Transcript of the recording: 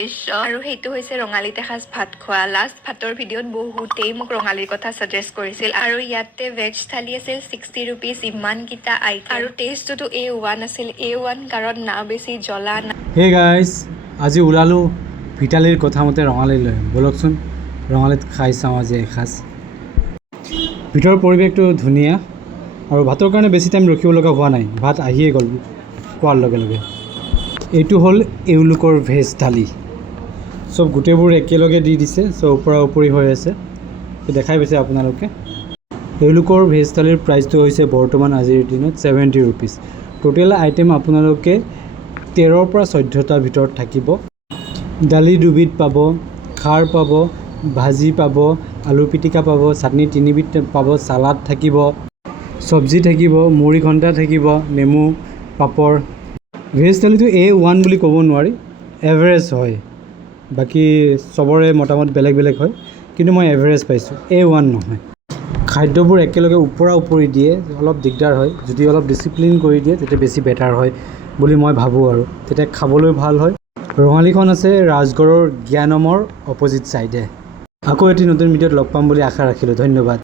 আৰু সেইটো হৈছে ৰঙালীতে সাজ ভাত খোৱা লাষ্ট ভাতৰ ভিডিঅ'ত বহুতেই মোক ৰঙালীৰ কথা সাজেষ্ট কৰিছিল আৰু ইয়াতে ভেজ থালি আছিল 60 rupees ইমানকেইটা আইটেম আৰু টেষ্টটো A1 আছিল A1 কাৰণ না বেছি জ্বলা না হে গাইজ আজি ওলালোঁ ভিটালীৰ কথা মতে ৰঙালীলৈ বলকচোন ৰঙালীত খাই চাওঁ আজি এসাঁজ ভিতৰৰ পৰিৱেশটো ধুনীয়া আৰু ভাতৰ কাৰণে বেছি টাইম ৰখিব লগা হোৱা নাই ভাত আহিয়ে গ'ল কোৱাৰ লগে লগে এইটো হ'ল এওঁলোকৰ ভেজ থালি সব গোটেইবোৰ একেলগে দি দিছে সব ওপৰা ওপৰি হৈ আছে দেখাই পাইছে আপোনালোকে এওঁলোকৰ ভেজ থালিৰ প্ৰাইচটো হৈছে বৰ্তমান আজিৰ দিনত 70 rupees টোটেল আইটেম আপোনালোকে 13 পৰা 14টা ভিতৰত থাকিব দালি দুবিধ পাব খাৰ পাব ভাজি পাব আলু পিটিকা পাব চাটনি তিনিবিধ পাব সালাড থাকিব সবজি থাকিব মুড়ি ঘণ্টা থাকিব নেমু পাপৰ ভেজ থালিটো A1 বুলি ক'ব নোৱাৰি এভাৰেজ হয় বাকি সবৰে মতামত বেলেগ বেলেগ হয় কিন্তু মই এভাৰেজ পাইছোঁ A1 নহয় খাদ্যবোৰ একেলগে ওপৰা ওপৰি দিয়ে অলপ দিগদাৰ হয় যদি অলপ ডিসিপ্লিন কৰি দিয়ে তেতিয়া বেছি বেটাৰ হয় বুলি মই ভাবোঁ আৰু তেতিয়া খাবলৈ ভাল হয় ৰঙালীখন আছে ৰাজগড়ৰ জ্ঞানমৰ অপজিট সাইডে আকৌ এটি নতুন ভিডিঅ'ত লগ পাম বুলি আশা ৰাখিলোঁ ধন্যবাদ